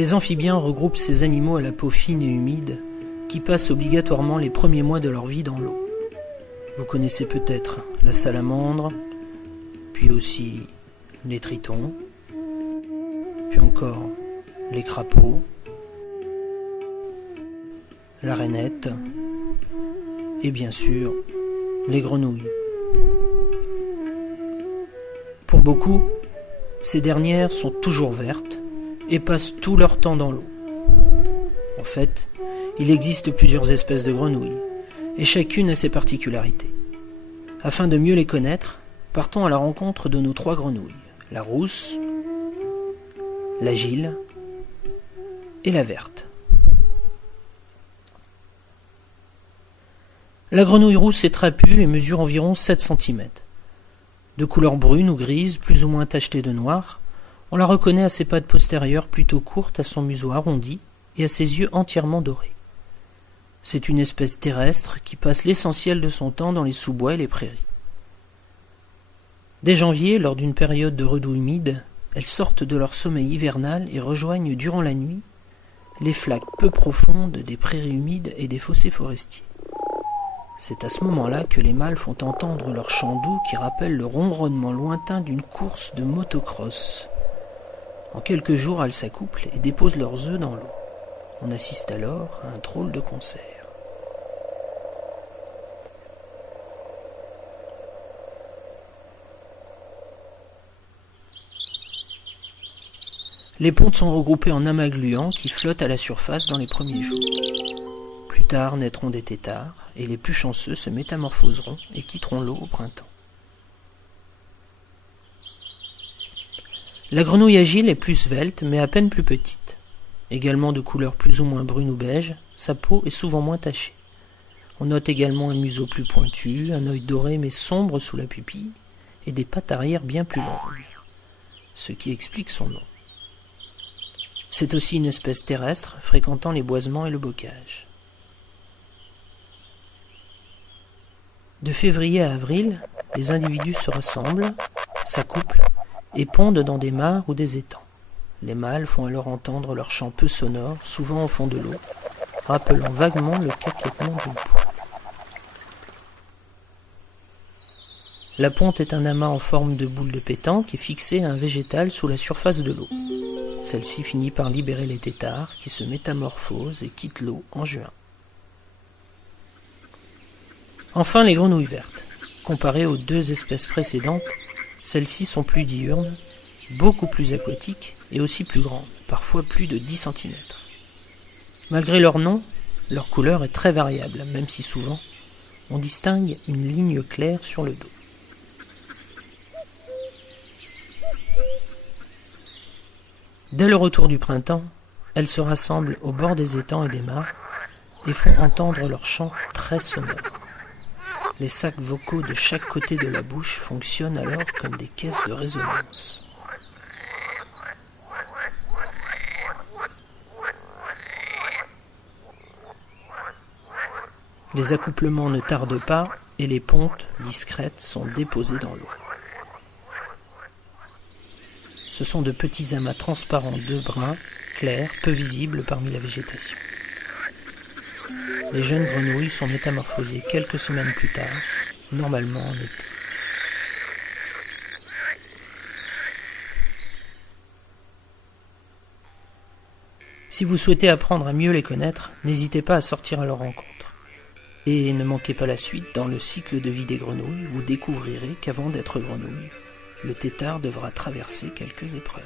Les amphibiens regroupent ces animaux à la peau fine et humide qui passent obligatoirement les premiers mois de leur vie dans l'eau. Vous connaissez peut-être la salamandre, puis aussi les tritons, puis encore les crapauds, la rainette et bien sûr les grenouilles. Pour beaucoup, ces dernières sont toujours vertes et passent tout leur temps dans l'eau. En fait, il existe plusieurs espèces de grenouilles, et chacune a ses particularités. Afin de mieux les connaître, partons à la rencontre de nos 3 grenouilles, la rousse, l'agile et la verte. La grenouille rousse est trapue et mesure environ 7 cm. De couleur brune ou grise, plus ou moins tachetée de noir, on la reconnaît à ses pattes postérieures plutôt courtes, à son museau arrondi et à ses yeux entièrement dorés. C'est une espèce terrestre qui passe l'essentiel de son temps dans les sous-bois et les prairies. Dès janvier, lors d'une période de redoux humide, elles sortent de leur sommeil hivernal et rejoignent durant la nuit les flaques peu profondes des prairies humides et des fossés forestiers. C'est à ce moment-là que les mâles font entendre leur chant doux qui rappelle le ronronnement lointain d'une course de motocross. En quelques jours, elles s'accouplent et déposent leurs œufs dans l'eau. On assiste alors à un drôle de concert. Les pontes sont regroupées en amas gluants qui flottent à la surface dans les premiers jours. Plus tard naîtront des têtards, et les plus chanceux se métamorphoseront et quitteront l'eau au printemps. La grenouille agile est plus svelte, mais à peine plus petite. Également de couleur plus ou moins brune ou beige, sa peau est souvent moins tachée. On note également un museau plus pointu, un œil doré mais sombre sous la pupille, et des pattes arrière bien plus longues, ce qui explique son nom. C'est aussi une espèce terrestre, fréquentant les boisements et le bocage. De février à avril, les individus se rassemblent, s'accouplent et pondent dans des mares ou des étangs. Les mâles font alors entendre leur chant peu sonore, souvent au fond de l'eau, rappelant vaguement le caquettement d'une poule. La ponte est un amas en forme de boule de pétanque et fixé à un végétal sous la surface de l'eau. Celle-ci finit par libérer les têtards qui se métamorphosent et quittent l'eau en juin. Enfin, les grenouilles vertes. Comparées aux 2 espèces précédentes, celles-ci sont plus diurnes, beaucoup plus aquatiques et aussi plus grandes, parfois plus de 10 cm. Malgré leur nom, leur couleur est très variable, même si souvent on distingue une ligne claire sur le dos. Dès le retour du printemps, elles se rassemblent au bord des étangs et des mares et font entendre leur chant très sonore. Les sacs vocaux de chaque côté de la bouche fonctionnent alors comme des caisses de résonance. Les accouplements ne tardent pas et les pontes, discrètes, sont déposées dans l'eau. Ce sont de petits amas transparents d'œufs bruns, clairs, peu visibles parmi la végétation. Les jeunes grenouilles sont métamorphosées quelques semaines plus tard, normalement en été. Si vous souhaitez apprendre à mieux les connaître, n'hésitez pas à sortir à leur rencontre. Et ne manquez pas la suite, dans le cycle de vie des grenouilles, vous découvrirez qu'avant d'être grenouille, le têtard devra traverser quelques épreuves.